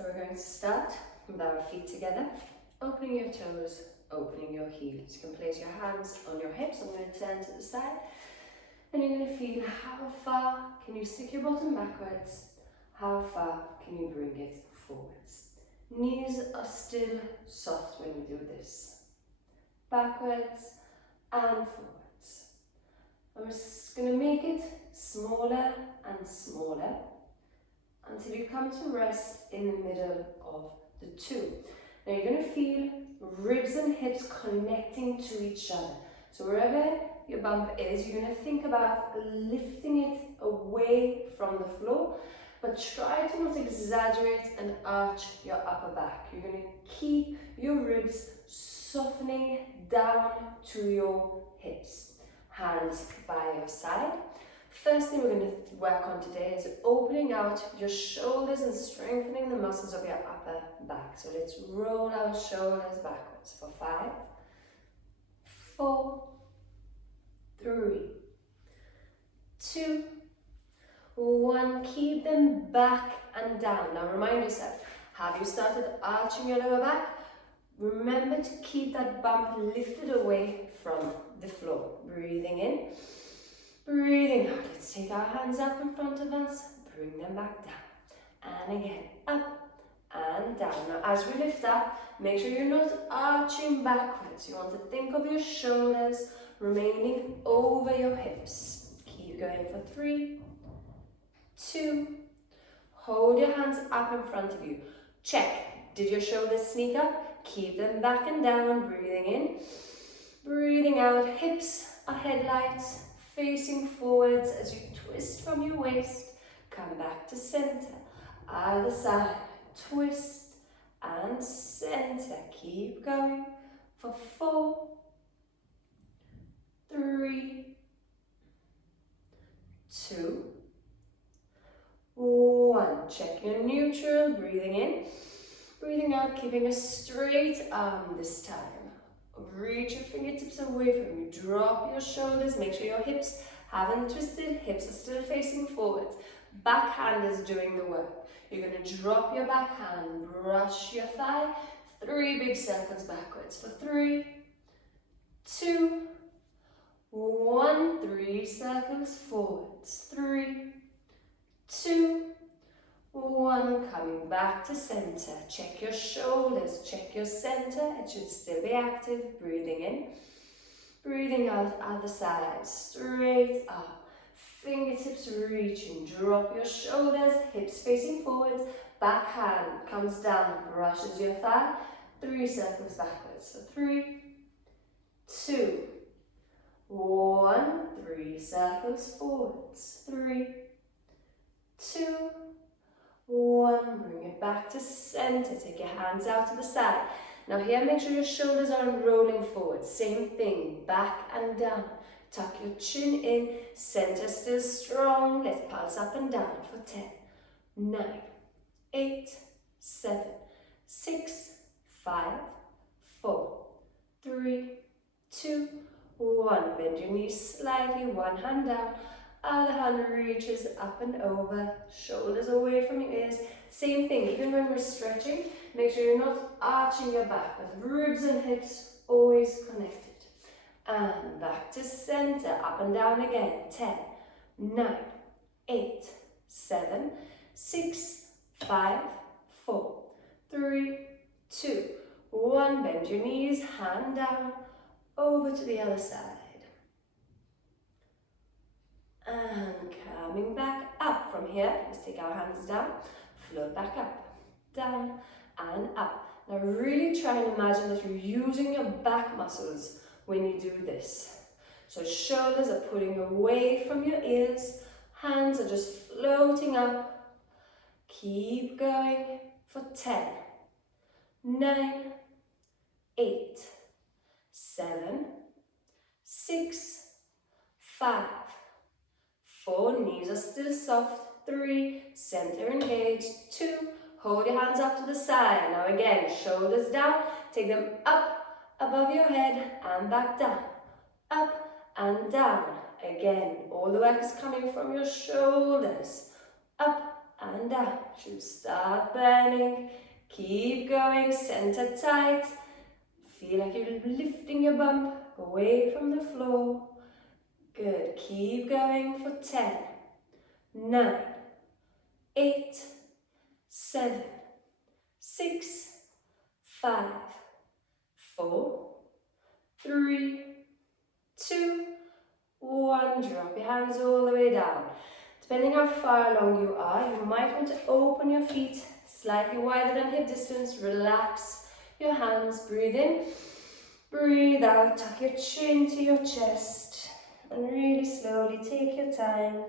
So we're going to start with our feet together, opening your toes, opening your heels. You can place your hands on your hips. I'm going to turn to the side, and you're going to feel how far can you stick your bottom backwards, how far can you bring it forwards. Knees are still soft when you do this. Backwards and forwards. I'm just going to make it smaller and smaller until you come to rest in the middle of the two. Now you're going to feel ribs and hips connecting to each other. So wherever your bump is, you're going to think about lifting it away from the floor, but try to not exaggerate and arch your upper back. You're going to keep your ribs softening down to your hips. Hands by your side. First thing we're going to work on today is opening out your shoulders and strengthening the muscles of your upper back. So let's roll our shoulders backwards for 5, 4, 3, 2, 1. Keep them back and down. Now remind yourself, have you started arching your lower back? Remember to keep that bump lifted away from the floor. Breathing in, breathing out. Let's take our hands up in front of us, bring them back down. And again, up and down. Now as we lift up, make sure you're not arching backwards. You want to think of your shoulders remaining over your hips. Keep going for 3, 2, hold your hands up in front of you. Check. Did your shoulders sneak up? Keep them back and down. Breathing in, breathing out. Hips are headlights, facing forwards as you twist from your waist. Come back to center. Other side. Twist and center. Keep going for 4, 3, 2, 1. Check your neutral. Breathing in, breathing out, keeping a straight arm this time. Reach your fingertips away from you. Drop your shoulders. Make sure your hips haven't twisted. Hips are still facing forwards. Back hand is doing the work. You're going to drop your back hand, brush your thigh. 3 big circles backwards for 3, 2, 1. 3 circles forwards. 3, 2, 1. Coming back to center. Check your shoulders, check your center. It should still be active. Breathing in, breathing out. Other side. Straight up. Fingertips reaching. Drop your shoulders, hips facing forwards. Back hand comes down, brushes your thigh. 3 circles backwards. So 3, 2, 1. 3 circles forwards. 3, 2, 1. Bring it back to center. Take your hands out to the side. Now here, make sure your shoulders aren't rolling forward. Same thing, back and down. Tuck your chin in. Center still strong. Let's pulse up and down for 10, 9, 8, 7, 6, 5, 4, 3, 2, 1. Bend your knees slightly. One hand down. Other hand reaches up and over, shoulders away from your ears. Same thing, even when we're stretching, make sure you're not arching your back, but ribs and hips always connected. And back to center, up and down again. 10, 9, 8, 7, 6, 5, 4, 3, 2, 1. Bend your knees, hand down, over to the other side. And coming back up from here, let's take our hands down, float back up, down and up. Now really try and imagine that you're using your back muscles when you do this. So shoulders are pulling away from your ears, hands are just floating up. Keep going for 10, 9, 8, 7, 6, 5, 4, knees are still soft. 3, center engaged. 2, hold your hands up to the side. Now again, shoulders down. Take them up above your head and back down. Up and down. Again, all the work is coming from your shoulders. Up and out. Should start burning. Keep going, center tight. Feel like you're lifting your bum away from the floor. Good. Keep going for 10, 9, 8, 7, 6, 5, 4, 3, 2, 1. Drop your hands all the way down. Depending how far along you are, you might want to open your feet slightly wider than hip distance. Relax your hands. Breathe in, breathe out. Tuck your chin to your chest. And really slowly take your time.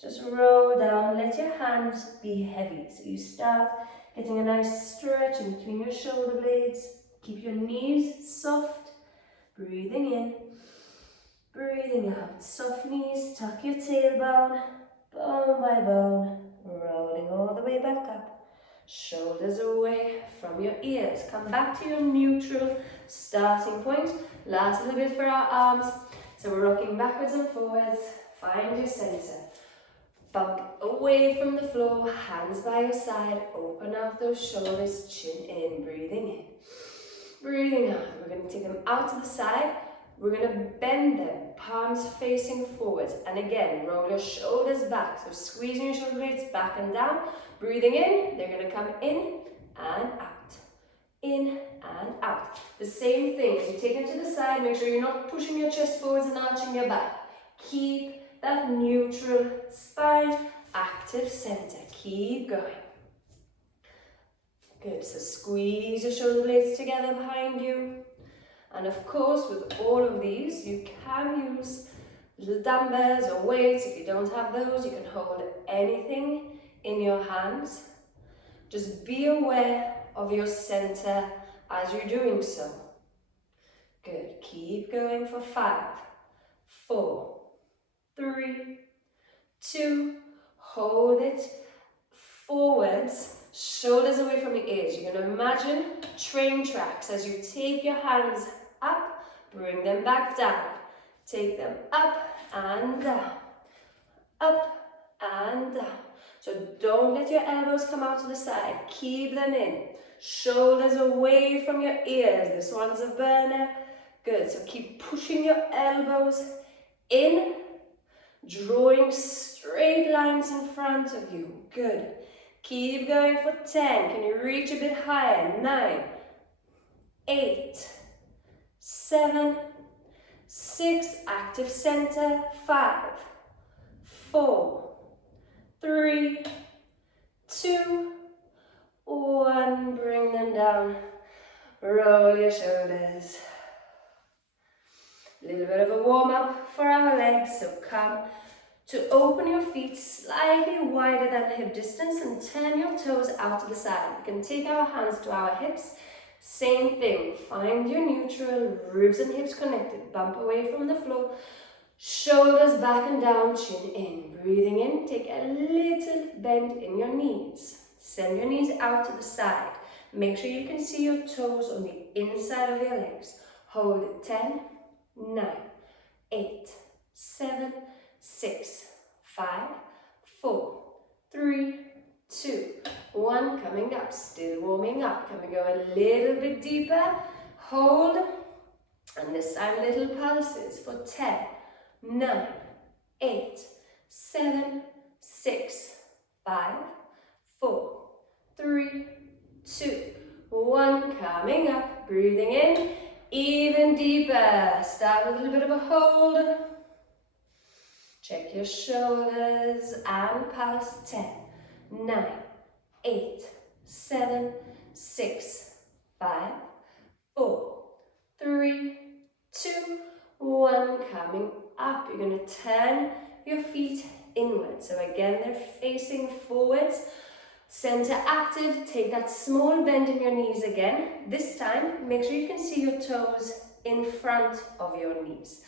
Just roll down. Let your hands be heavy. So you start getting a nice stretch in between your shoulder blades. Keep your knees soft. Breathing in, breathing out. Soft knees. Tuck your tailbone. Bone by bone, rolling all the way back up. Shoulders away from your ears. Come back to your neutral starting point. Last little bit for our arms. So we're rocking backwards and forwards. Find your center. Bump away from the floor. Hands by your side. Open out those shoulders. Chin in. Breathing in. Breathing out. We're going to take them out to the side. We're going to bend them, palms facing forwards. And again, roll your shoulders back. So squeezing your shoulder blades back and down. Breathing in, they're going to come in and out. In and out. The same thing, as you take them to the side, make sure you're not pushing your chest forwards and arching your back. Keep that neutral spine, active center. Keep going. Good, so squeeze your shoulder blades together behind you. And of course, with all of these, you can use little dumbbells or weights. If you don't have those, you can hold anything in your hands. Just be aware of your center as you're doing so. Good. Keep going for 5, 4, 3, 2. Hold it forwards. Shoulders away from the ears. You're going to imagine train tracks as you take your hands up, bring them back down. Take them up and down. Up and down. So don't let your elbows come out to the side. Keep them in. Shoulders away from your ears. This one's a burner. Good. So keep pushing your elbows in. Drawing straight lines in front of you. Good. Keep going for 10. Can you reach a bit higher? 9, 8, 7, 6. Active center. 5, 4, 3, 2, 1. Bring them down. Roll your shoulders. A little bit of a warm up for our legs. So come to open your feet slightly wider than hip distance and turn your toes out to the side. We can take our hands to our hips. Same thing. Find your neutral, ribs and hips connected. Bump away from the floor. Shoulders back and down, chin in. Breathing in, take a little bend in your knees. Send your knees out to the side. Make sure you can see your toes on the inside of your legs. Hold it. 10, 9, 8, 7, 6, 5, 4, 3, 2, 1. Coming up, still warming up. Can we go a little bit deeper? Hold. And this time little pulses for 10, 9, 8, 7, 6, 5, 4, 3, 2, 1. Coming up, breathing in, even deeper. Start with a little bit of a hold. Check your shoulders and pulse. 10, 9, 8, 7, 6, 5, 4, 3, 2, 1. Coming up, you're going to turn your feet inwards. So again, they're facing forwards. Center active. Take that small bend in your knees again. This time, make sure you can see your toes in front of your knees.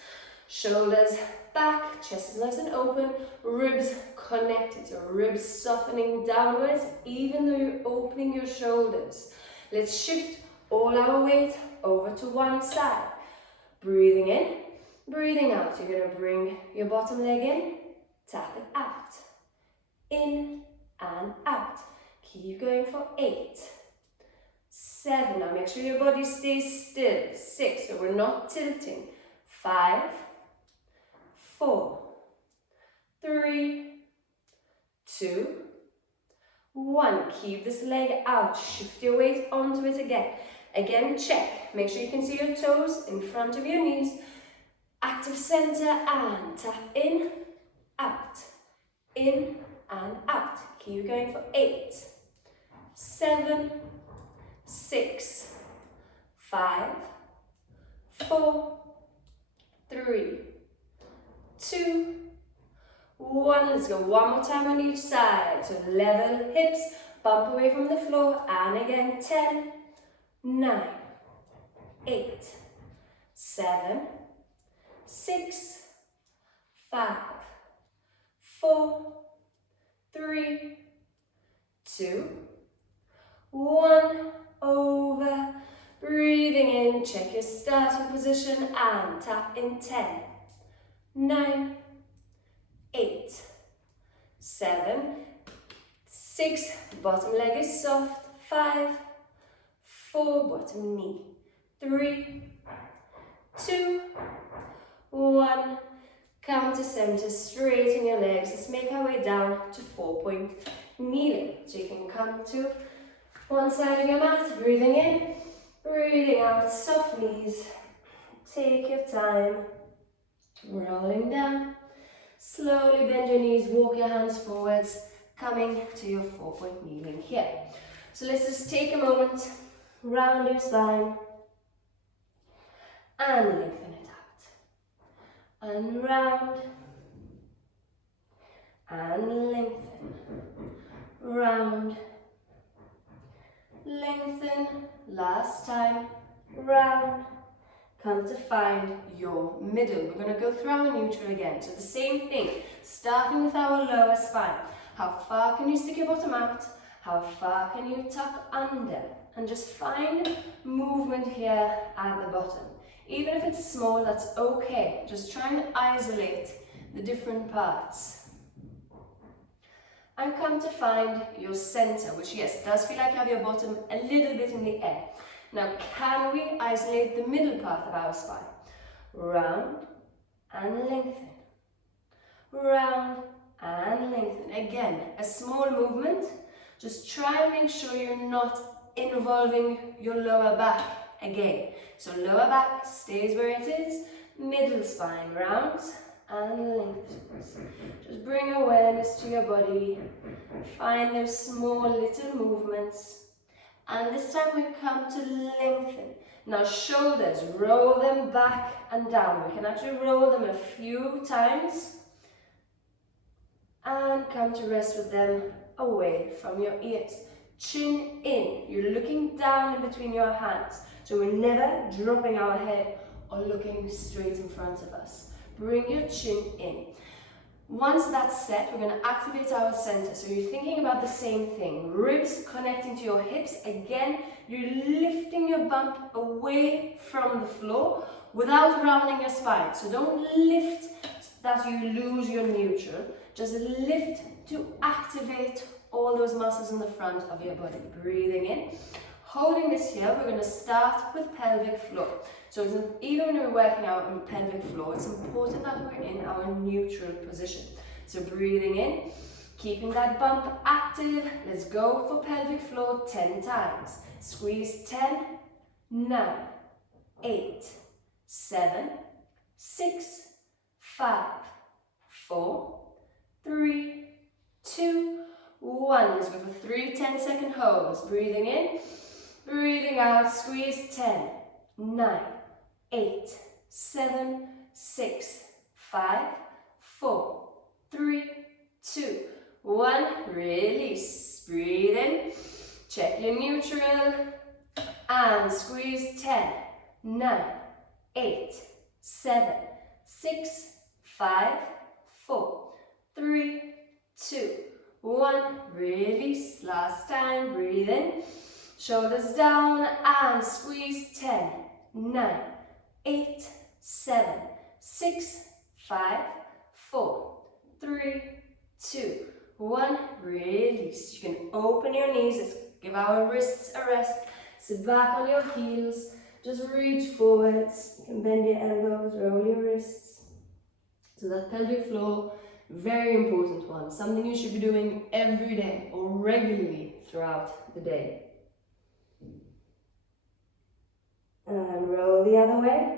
Shoulders back, chest is nice and open, ribs connected. So ribs softening downwards, even though you're opening your shoulders. Let's shift all our weight over to one side. Breathing in, breathing out. You're going to bring your bottom leg in, tap it out. In and out. Keep going for 8, 7. Now make sure your body stays still. 6, so we're not tilting. 5, 4, 3, 2, 1. Keep this leg out. Shift your weight onto it again. Again, check. Make sure you can see your toes in front of your knees. Active center and tap in, out, in and out. Keep going for 8, 7, 6, 5, 4, 3, 2, 1. Let's go one more time on each side. So level hips, bump away from the floor, and again 10, 9, 8, 7, 6, 5, 4, 3, 2, 1. Over. Breathing in, check your starting position and tap in 10, 9, 8, 7, 6, bottom leg is soft, 5, 4, bottom knee, 3, 2, 1, come to center, straighten your legs. Let's make our way down to 4-point kneeling. So you can come to one side of your mat, breathing in, breathing out, soft knees. Take your time, rolling down. Slowly bend your knees, walk your hands forwards, coming to your 4-point kneeling here. So let's just take a moment, round your spine, and lengthen it out. And round, and lengthen, round, lengthen, last time, round. Come to find your middle. We're going to go through our neutral again. So the same thing, starting with our lower spine. How far can you stick your bottom out? How far can you tuck under? And just find movement here at the bottom. Even if it's small, that's okay. Just try and isolate the different parts. And come to find your center, which yes, does feel like you have your bottom a little bit in the air. Now, can we isolate the middle part of our spine? Round and lengthen. Round and lengthen. Again, a small movement. Just try and make sure you're not involving your lower back again. So lower back stays where it is. Middle spine rounds and lengthens. Just bring awareness to your body. Find those small little movements. And this time we come to lengthen. Now shoulders, roll them back and down. We can actually roll them a few times. And come to rest with them away from your ears. Chin in. You're looking down in between your hands. So we're never dropping our head or looking straight in front of us. Bring your chin in. Once that's set, we're going to activate our center. So you're thinking about the same thing. Ribs connecting to your hips. Again, you're lifting your bump away from the floor without rounding your spine. So don't lift that you lose your neutral. Just lift to activate all those muscles in the front of your body. Breathing in. Holding this here, we're going to start with pelvic floor. So even when we're working out on pelvic floor, it's important that we're in our neutral position. So breathing in, keeping that bump active. Let's go for pelvic floor 10 times. Squeeze 10, 9, 8, 7, 6, 5, 4, 3, 2, 1. Let's go for 3 10-second holds. Breathing in, breathing out. Squeeze 10, 9, 8, 7, 6, 5, 4, 3, 2, 1. Release. Breathe in. Check your neutral. And squeeze 10, 9, 8, 7, 6, 5, 4, 3, 2, 1. Release. Last time. Breathe in. Shoulders down and squeeze 10, 9, 8, 7, 6, 5, 4, 3, 2, 1, release. You can open your knees. Let's give our wrists a rest. Sit back on your heels. Just reach forwards. You can bend your elbows, roll your wrists. So that pelvic floor, very important one. Something you should be doing every day or regularly throughout the day. And roll the other way.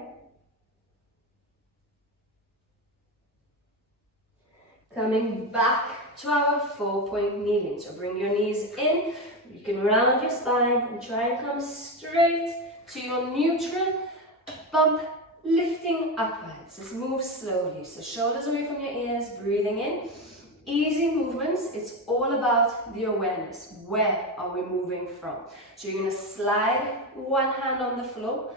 Coming back to our 4-point kneeling. So bring your knees in. You can round your spine and try and come straight to your neutral. Bump, lifting upwards. Let's move slowly. So shoulders away from your ears, breathing in. Easy movements. It's all about the awareness. Where are we moving from? So you're going to slide one hand on the floor.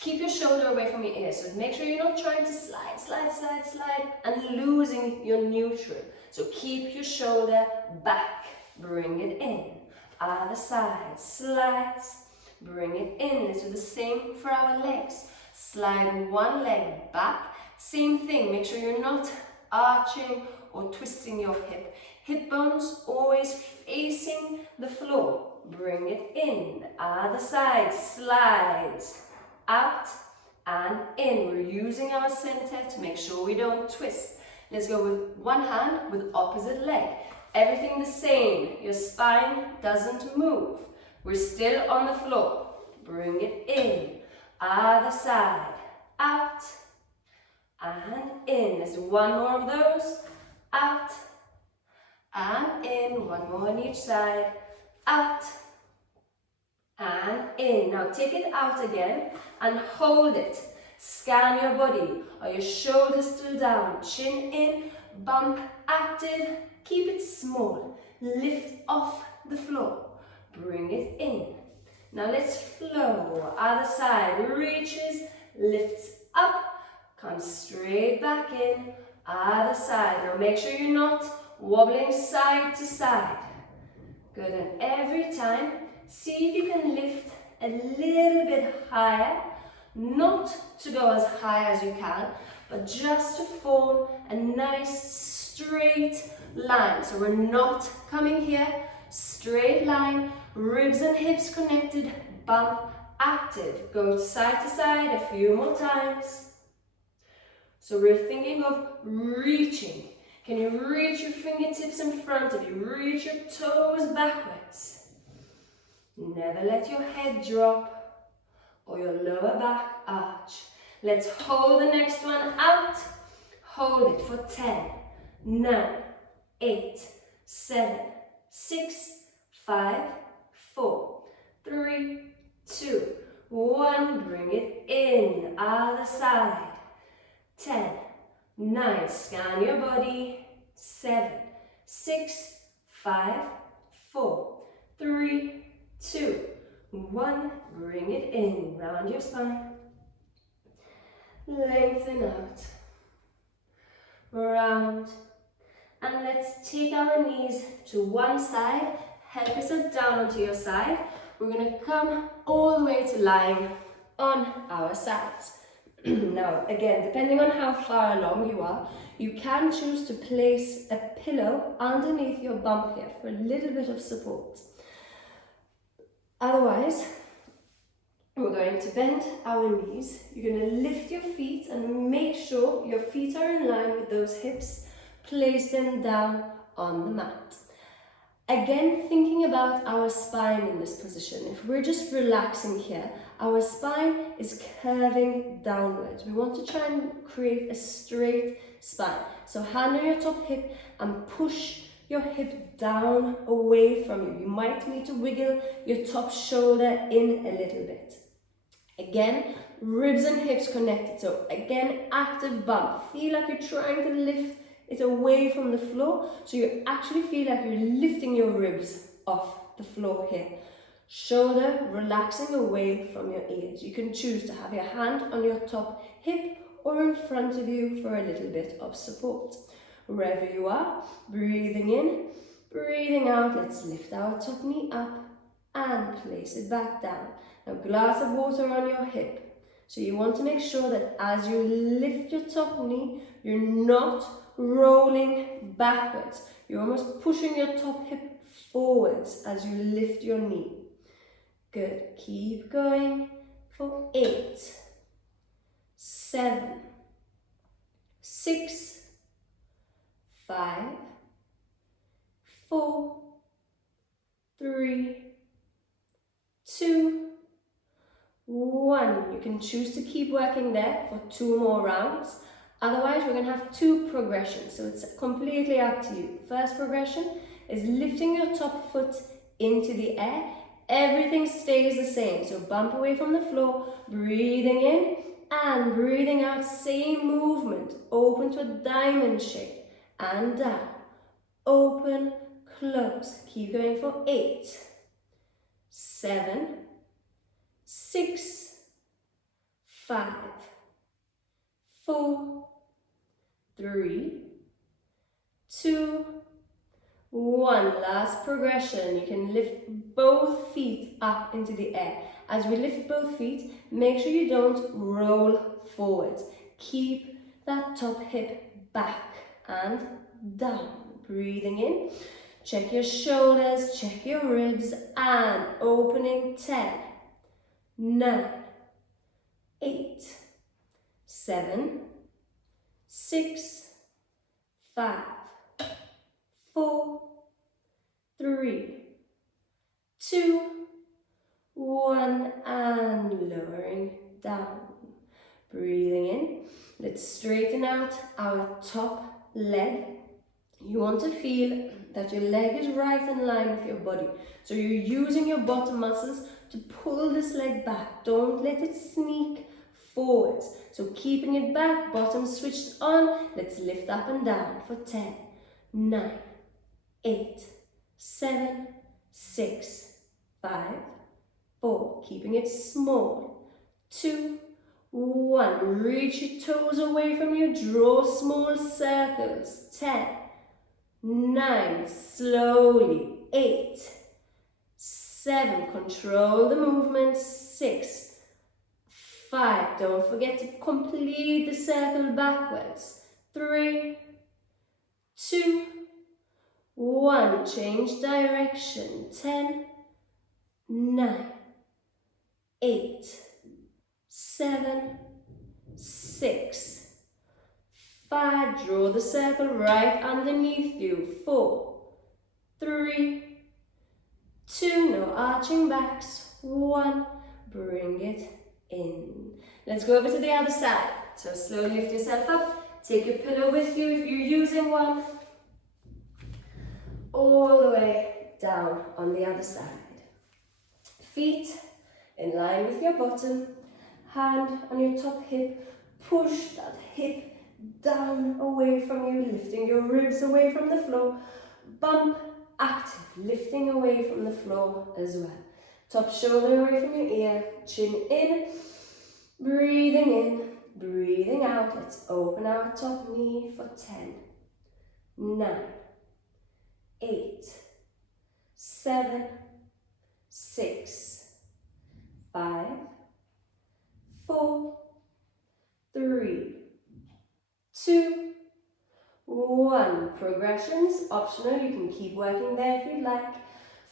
Keep your shoulder away from your ears. So make sure you're not trying to slide, slide, slide, slide and losing your neutral. So keep your shoulder back. Bring it in. Other side. Slides. Bring it in. Let's do the same for our legs. Slide one leg back. Same thing. Make sure you're not arching or twisting your hip. Hip bones always facing the floor. Bring it in. Other side. Slides. Out and in. We're using our center to make sure we don't twist. Let's go with one hand with opposite leg. Everything the same. Your spine doesn't move. We're still on the floor. Bring it in. Other side. Out and in. Let's do one more of those. Out and in. One more on each side. Out and in. Now take it out again and hold it. Scan your body. Are your shoulders still down? Chin in. Bump active. Keep it small. Lift off the floor. Bring it in. Now let's flow. Other side. Reaches. Lifts up. Come straight back in. Other side. Now make sure you're not wobbling side to side. Good. And every time, see if you can lift a little bit higher. Not to go as high as you can, but just to form a nice straight line. So we're not coming here. Straight line. Ribs and hips connected. Bump active. Go side to side a few more times. So we're thinking of reaching. Can you reach your fingertips in front of you? Reach your toes backwards. Never let your head drop or your lower back arch. Let's hold the next one out. Hold it for 10, 9, 8, 7, 6, 5, 4, 3, 2, 1. Bring it in. Other side. 10, 9. Scan your body. 7, 6, 5, 4, 3, 2, 1. Bring it in. Round your spine. Lengthen out. Round. And let's take our knees to one side. Help yourself down onto your side. We're going to come all the way to lying on our sides. Now, again, depending on how far along you are, you can choose to place a pillow underneath your bump here for a little bit of support. Otherwise, we're going to bend our knees. You're going to lift your feet and make sure your feet are in line with those hips. Place them down on the mat. Again, thinking about our spine in this position. If we're just relaxing here, our spine is curving downwards. We want to try and create a straight spine. So hand on your top hip and push your hip down away from you. You might need to wiggle your top shoulder in a little bit. Again, ribs and hips connected. So again, active bump. Feel like you're trying to lift it away from the floor. So you actually feel like you're lifting your ribs off the floor here. Shoulder relaxing away from your ears. You can choose to have your hand on your top hip or in front of you for a little bit of support. Wherever you are, breathing in, breathing out. Let's lift our top knee up and place it back down. Now, glass of water on your hip. So you want to make sure that as you lift your top knee, you're not rolling backwards. You're almost pushing your top hip forwards as you lift your knee. Good. Keep going for 8, 7, 6, 5, 4, 3, 2, 1. You can choose to keep working there for 2 more rounds. Otherwise, we're going to have 2 progressions, so it's completely up to you. First progression is lifting your top foot into the air. Everything stays the same, so bump away from the floor, breathing in and breathing out, same movement. Open to a diamond shape and down. Open, close. Keep going for 8, 7, 6, 5, 4, 3, 2, 1. Last progression. You can lift both feet up into the air. As we lift both feet, make sure you don't roll forwards. Keep that top hip back and down. Breathing in. Check your shoulders, check your ribs, and opening 10, 9, 8, 7, 6, 5, 4, 3, 2, 1, and lowering down. Breathing in. Let's straighten out our top leg. You want to feel that your leg is right in line with your body. So you're using your bottom muscles to pull this leg back. Don't let it sneak forwards. So keeping it back, bottom switched on. Let's lift up and down for 10, 9, 8, 7, 6, 5, 4. Keeping it small. 2, 1. Reach your toes away from you. Draw small circles. 10, 9. Slowly. 8, 7. Control the movement. 6, 5. Don't forget to complete the circle backwards. 3, 2, 1. Change direction. 10, 9, 8, 7, 6, 5. Draw the circle right underneath you. 4, 3, 2. No arching backs. 1. Bring it in. Let's go over to the other side. So slowly lift yourself up. Take your pillow with you if you're using one. All the way down on the other side. Feet in line with your bottom. Hand on your top hip. Push that hip down away from you, lifting your ribs away from the floor. Bump, active, lifting away from the floor as well. Top shoulder away from your ear, chin in, breathing out. Let's open our top knee for 10, 9, 8, 7, 6, 5, 4, 3, 2, 1. Progressions, optional, you can keep working there if you'd like.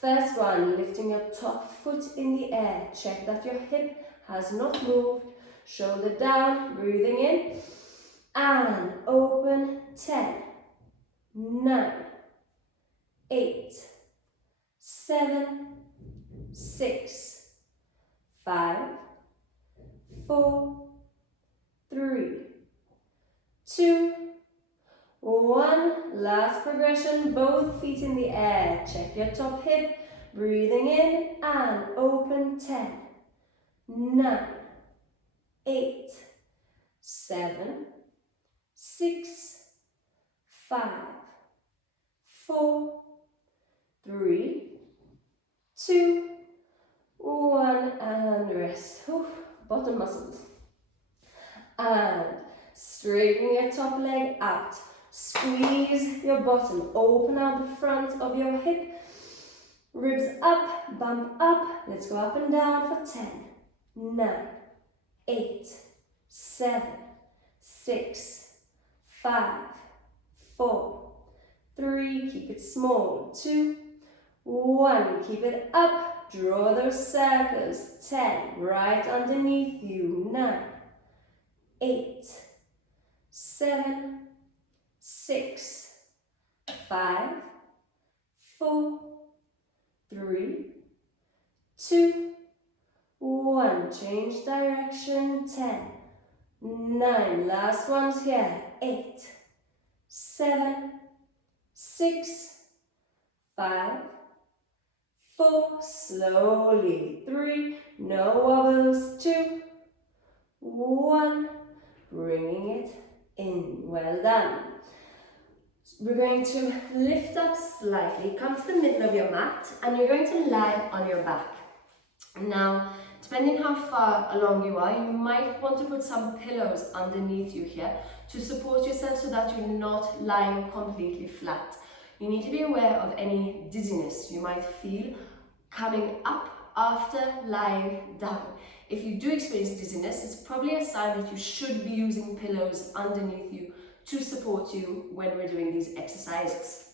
First one, lifting your top foot in the air. Check that your hip has not moved. Shoulder down, breathing in. And open. 10, 9, 8, 7, 6, 5, 4, 3, 2, 1. Last progression, both feet in the air. Check your top hip, breathing in and open. 10, 9, 8, 7, 6, 5, 4, 3, 2, 1, and rest. Oof, bottom muscles. And straighten your top leg out. Squeeze your bottom. Open out the front of your hip. Ribs up, bump up. Let's go up and down for 10, 9, 8, 7, 6, 5, 4, 3, keep it small, 2, 1, keep it up, draw those circles, 10, right underneath you, 9, 8, 7, 6, 5, 4, 3, 2, 1, change direction, 10, 9, last one's here, 8, 7, 6, 5, 4, slowly, 3, no wobbles, 2, 1, bringing it in, well done. We're going to lift up slightly, come to the middle of your mat, and you're going to lie on your back. Now, depending how far along you are, you might want to put some pillows underneath you here to support yourself so that you're not lying completely flat. You need to be aware of any dizziness you might feel coming up after lying down. If you do experience dizziness, it's probably a sign that you should be using pillows underneath you to support you when we're doing these exercises.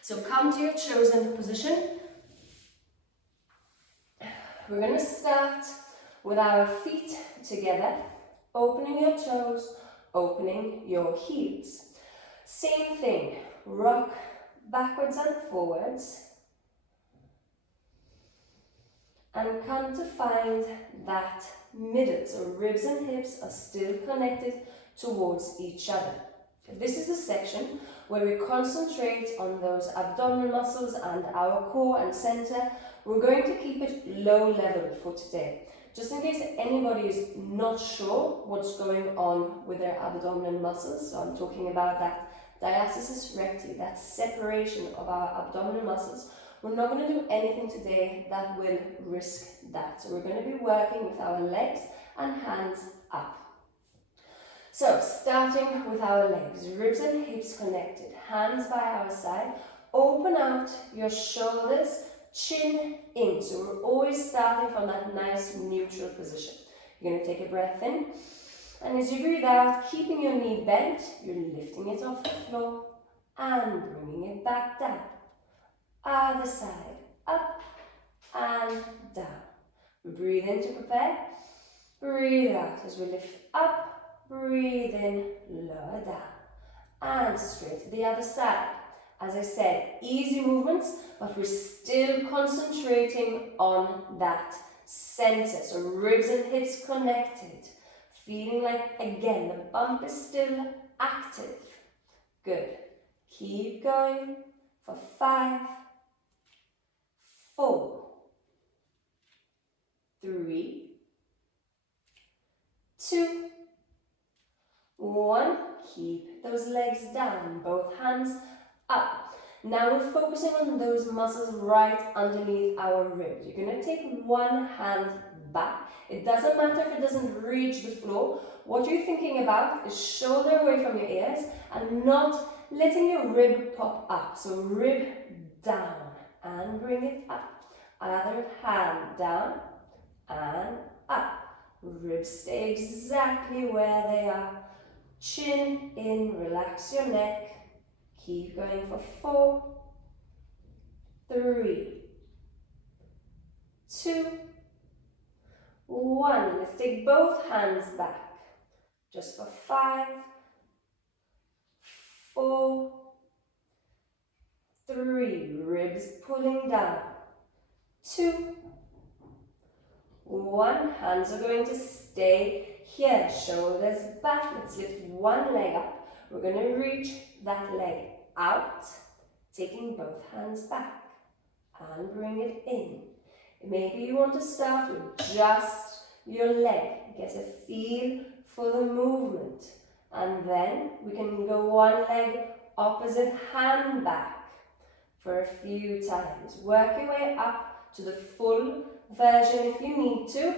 So come to your chosen position. We're going to start with our feet together, opening your toes, opening your heels. Same thing, rock backwards and forwards, and come to find that middle, so ribs and hips are still connected towards each other. This is the section where we concentrate on those abdominal muscles and our core and center. We're going to keep it low level for today, just in case anybody is not sure what's going on with their abdominal muscles. So I'm talking about that diastasis recti, that separation of our abdominal muscles. We're not going to do anything today that will risk that. So we're going to be working with our legs and hands up. So starting with our legs, ribs and hips connected, hands by our side, open out your shoulders, chin in. So we're always starting from that nice neutral position. You're going to take a breath in, and as you breathe out, keeping your knee bent, you're lifting it off the floor and bringing it back down. Other side, up and down. We breathe in to prepare, breathe out as we lift up, breathe in, lower down, and straight to the other side. As I said, easy movements, but we're still concentrating on that center. So ribs and hips connected, feeling like, again, the bump is still active. Good. Keep going for 5, 4, 3, 2, 1. Keep those legs down, both hands up. Now we're focusing on those muscles right underneath our ribs. You're going to take one hand back. It doesn't matter if it doesn't reach the floor. What you're thinking about is shoulder away from your ears and not letting your rib pop up. So rib down and bring it up. Other hand down and up. Ribs stay exactly where they are. Chin in, relax your neck. Keep going for 4, 3, 2, 1. Let's take both hands back. Just for 5, 4, 3. Ribs pulling down. 2, 1. Hands are going to stay here. Shoulders back. Let's lift one leg up. We're going to reach that leg out, taking both hands back and bring it in. Maybe you want to start with just your leg, get a feel for the movement, and then we can go one leg opposite hand back for a few times. Work your way up to the full version if you need to.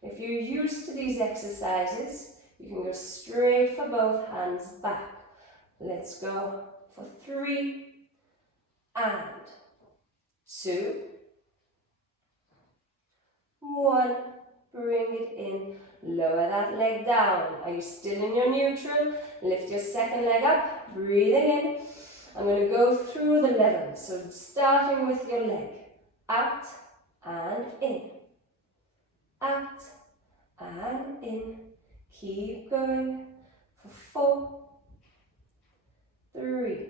If you're used to these exercises, you can go straight for both hands back. Let's go for 3 and 2, 1. Bring it in, lower that leg down. Are you still in your neutral? Lift your second leg up, breathing in I'm going to go through the levels. So starting with your leg. Out and in. Out and in. Keep going for 4, 3,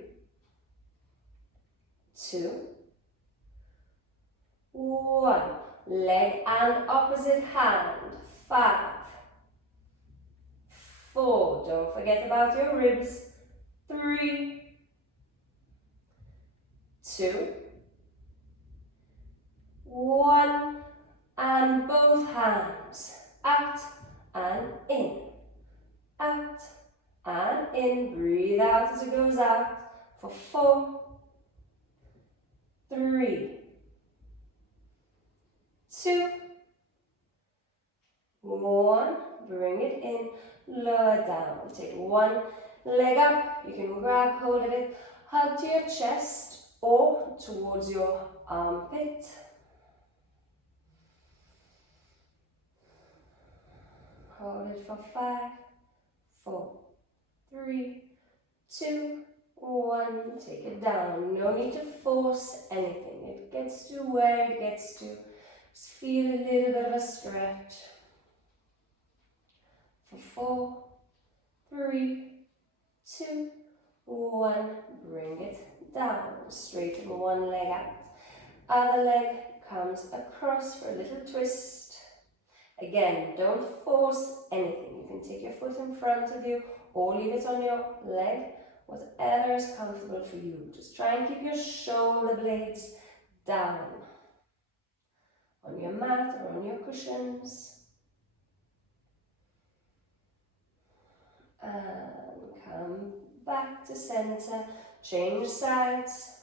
2, 1. Leg and opposite hand. 5, 4. Don't forget about your ribs. 3, 2, 1. And both hands. Out and in. Out and in. Breathe out as it goes out for 4, 3, 2, 1. Bring it in. Lower down. Take one leg up. You can grab hold of it. Hug to your chest or towards your armpit. Hold it for 5, 4, 3, 2, 1. Take it down. No need to force anything. It gets to where it gets to. Just feel a little bit of a stretch. For 4, 3, 2, 1. Bring it down. Straighten one leg out. Other leg comes across for a little twist. Again, don't force anything. You can take your foot in front of you or leave it on your leg, whatever is comfortable for you. Just try and keep your shoulder blades down on your mat or on your cushions. And come back to center. Change sides.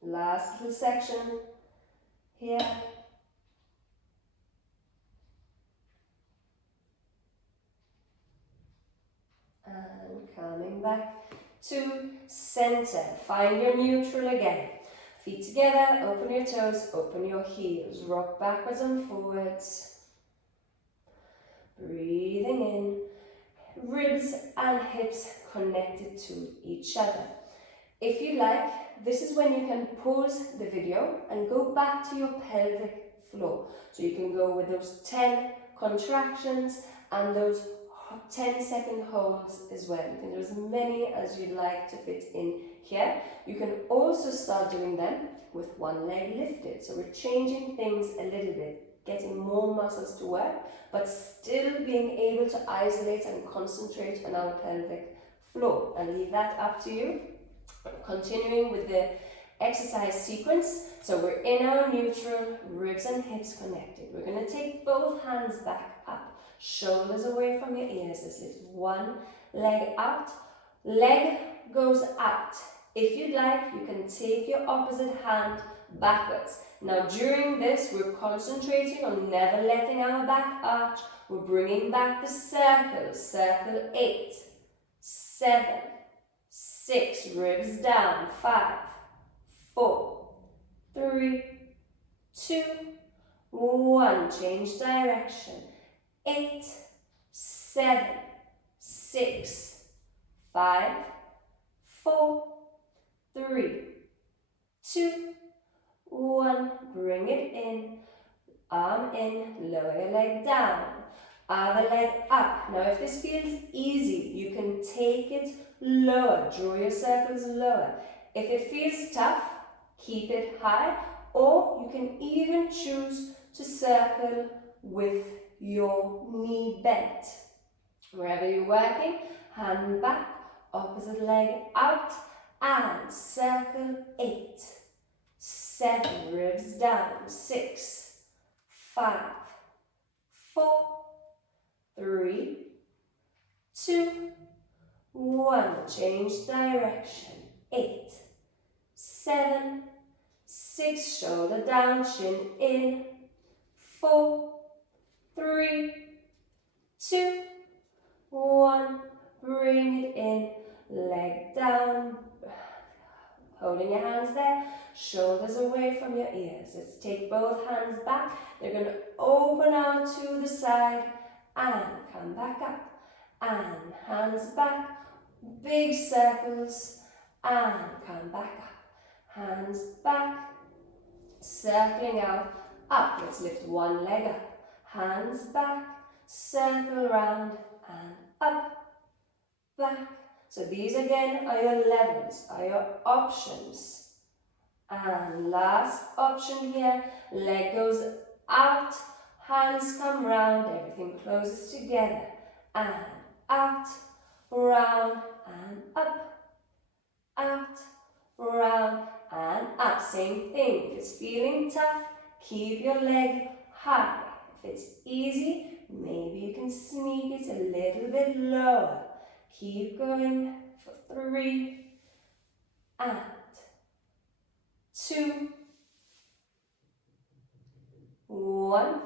Last little section here. And coming back to center. Find your neutral again. Feet together, open your toes, open your heels. Rock backwards and forwards. Breathing in. Ribs and hips connected to each other. If you like, this is when you can pause the video and go back to your pelvic floor. So you can go with those 10 contractions and those 10-second holds as well. You can do as many as you'd like to fit in here. You can also start doing them with one leg lifted. So we're changing things a little bit, getting more muscles to work, but still being able to isolate and concentrate on our pelvic floor. I'll leave that up to you. Continuing with the exercise sequence. So we're in our neutral, ribs and hips connected. We're going to take both hands back up. Shoulders away from your ears. Let's lift one leg out. Leg goes out. If you'd like, you can take your opposite hand backwards. Now during this, we're concentrating on never letting our back arch. We're bringing back the circle. Circle 8, 7, 6. Ribs down. 5, 4, 3, 2, 1. Change direction. 8, 7, 6, 5, 4, 3, 2, 1. Bring it in. Arm in. Lower your leg down. Other leg up. Now if this feels easy, you can take it lower. Draw your circles lower. If it feels tough, keep it high. Or you can even choose to circle with your knee bent. Wherever you're working, hand back, opposite leg out, and circle 8, 7, ribs down, 6, 5, 4, 3, 2, 1. Change direction. 8, 7, 6. Shoulder down, chin in. 4, 3, 2, 1. Bring it in. Leg down. Holding your hands there. Shoulders away from your ears. Let's take both hands back. They're going to open out to the side and come back up. And hands back. big circles, and come back up. Hands back, circling out, up. Let's lift one leg up. Hands back, circle round, and up, back. So these again are your levels, are your options. And last option here, leg goes out, hands come round, everything closes together. And out, round, and up, out, round, and up. Same thing. If it's feeling tough, keep your leg high. If it's easy, maybe you can sneak it a little bit lower. Keep going for 3, and 2, 1.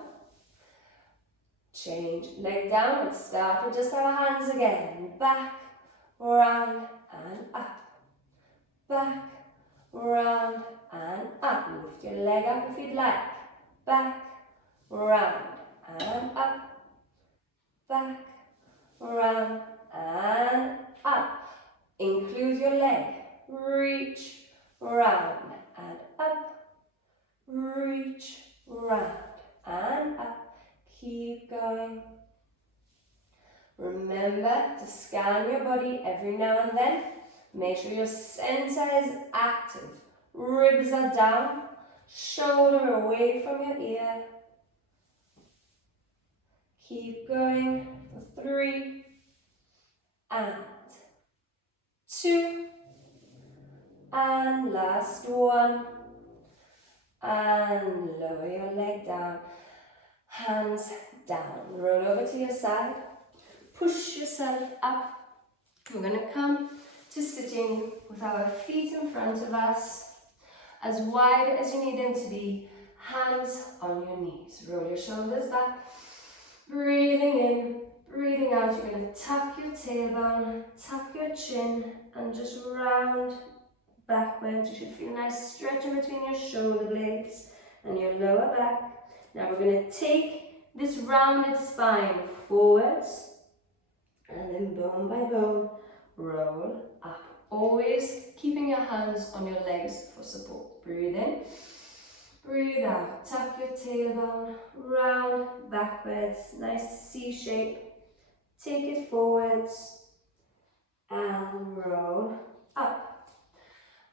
Change leg down. Let's start with just our hands again. Back, round, and up. Back, round, and up. Lift your leg up if you'd like. Back, round, and up. Back, round, and up. Include your leg. Reach, round, and up. Reach, round, and up. Keep going. Remember to scan your body every now and then. Make sure your center is active. Ribs are down, shoulder away from your ear. Keep going for 3, and 2, and last 1. And lower your leg down, hands down. Roll over to your side, push yourself up. We're going to come to sitting with our feet in front of us, as wide as you need them to be, hands on your knees. Roll your shoulders back, breathing in, breathing out. You're going to tuck your tailbone, tuck your chin, and just round backwards. You should feel a nice stretch in between your shoulder blades and your lower back. Now we're going to take this rounded spine forwards, and then bone by bone, roll up. Always keeping your hands on your legs for support. Breathe in, breathe out. Tuck your tailbone, round backwards, nice C shape. Take it forwards and roll up.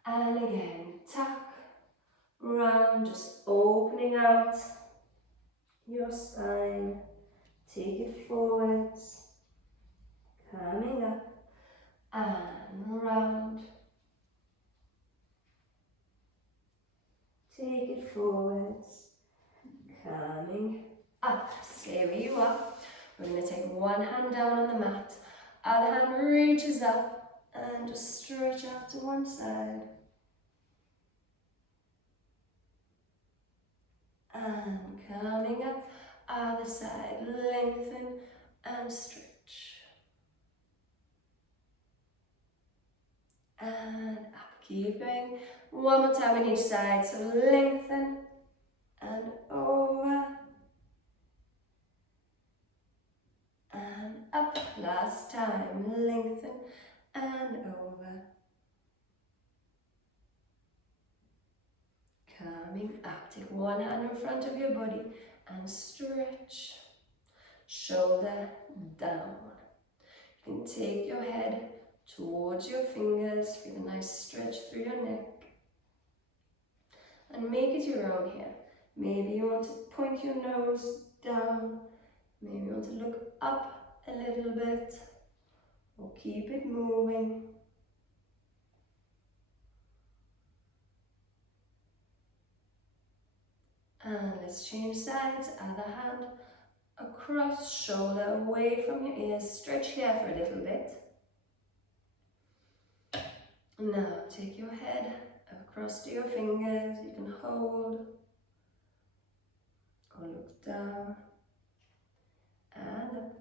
And again, tuck, round, just opening out your spine. Take it forwards, coming up and round. Take it forwards, coming up. Stay where you are. We're going to take one hand down on the mat, other hand reaches up, and just stretch out to one side. And coming up, other side, lengthen and stretch. And up, keep going. One more time on each side, so lengthen and over. And up, last time, lengthen and over. Coming up, take one hand in front of your body and stretch. Shoulder down. You can take your head towards your fingers, feel a nice stretch through your neck. And make it your own here. Maybe you want to point your nose down. Maybe you want to look up a little bit. Or keep it moving. And let's change sides. Other hand across, shoulder away from your ears. Stretch here for a little bit. Now take your head across to your fingers. You can hold or look down and up.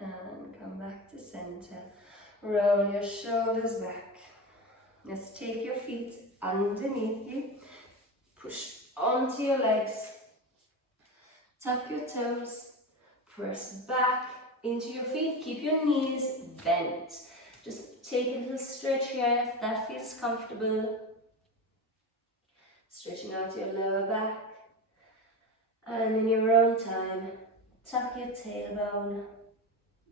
And come back to center. Roll your shoulders back. Let's take your feet underneath you. Push onto your legs. Tuck your toes. Press back into your feet. Keep your knees bent. Just take a little stretch here if that feels comfortable. Stretching out your lower back. And in your own time, tuck your tailbone,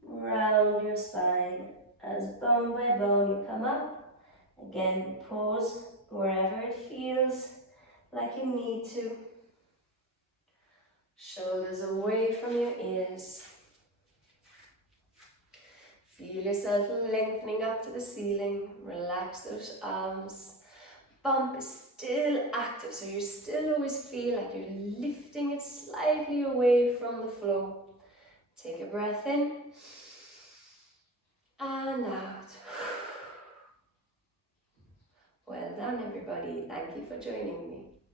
round your spine as bone by bone you come up. Again, pause wherever it feels like you need to. Shoulders away from your ears. Feel yourself lengthening up to the ceiling. Relax those arms. Bump is still active, so you still always feel like you're lifting it slightly away from the floor. Take a breath in and out. Well done, everybody. Thank you for joining me.